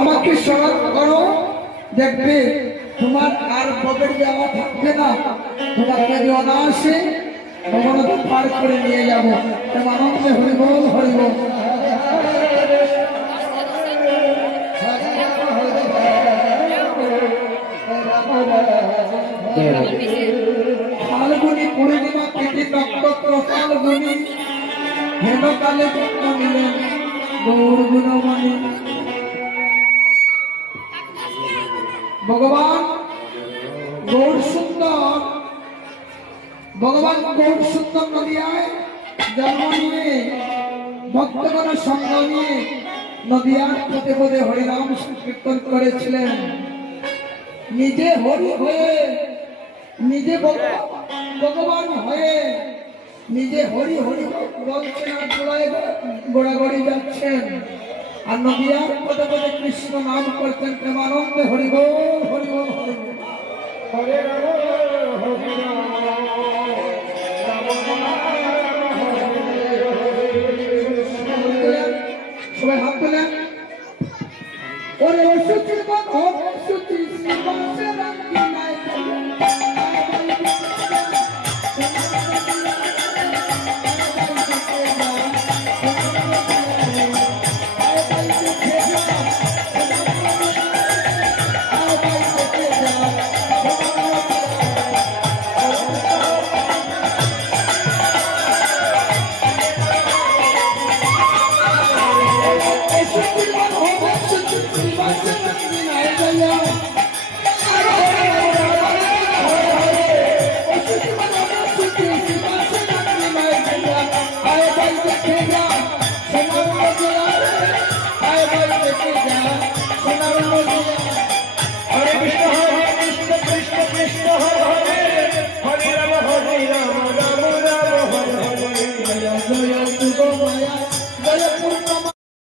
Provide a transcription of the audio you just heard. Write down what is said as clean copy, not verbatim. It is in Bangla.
আমাকে স্মরণ করো, দেখবে তোমার আর ববের যাওয়া থাকবে না, তোমাকে আমি অনায়াসে ভগবত পার করে নিয়ে যাবো। আনন্দে হরিবল হরিবল। ফাল্গুনি পূর্ণিমা তিথি নক্ষত্র ফাল্গুনি হেন কালে জন্ম নিলেন গৌর গুণমণি। ভগবান গৌর সুন্দর, ভগবান গৌর সুন্দর নদিয়ায় জন্ম নিয়ে ভক্তগণের সঙ্গ নিয়ে নদিয়ার পদে পদে হরিনাম সংকীর্তন করেছিলেন। নিজে হরি হয়ে, নিজে ভগবান হয়ে, নিজে হরি হরি বলছেন আর গোড়াগড়ি যাচ্ছেন, আর নদিয়ার পদে পদে কৃষ্ণ নাম করছেন। প্রেমানন্দে হরিবল হরিবল হরিবল। হরে রাম হরে রাম রাম রাম। সবাই হাত তোলেন। ওরে অসুচির মন অসুচি শ্রীবাসে রাখি নাই জয়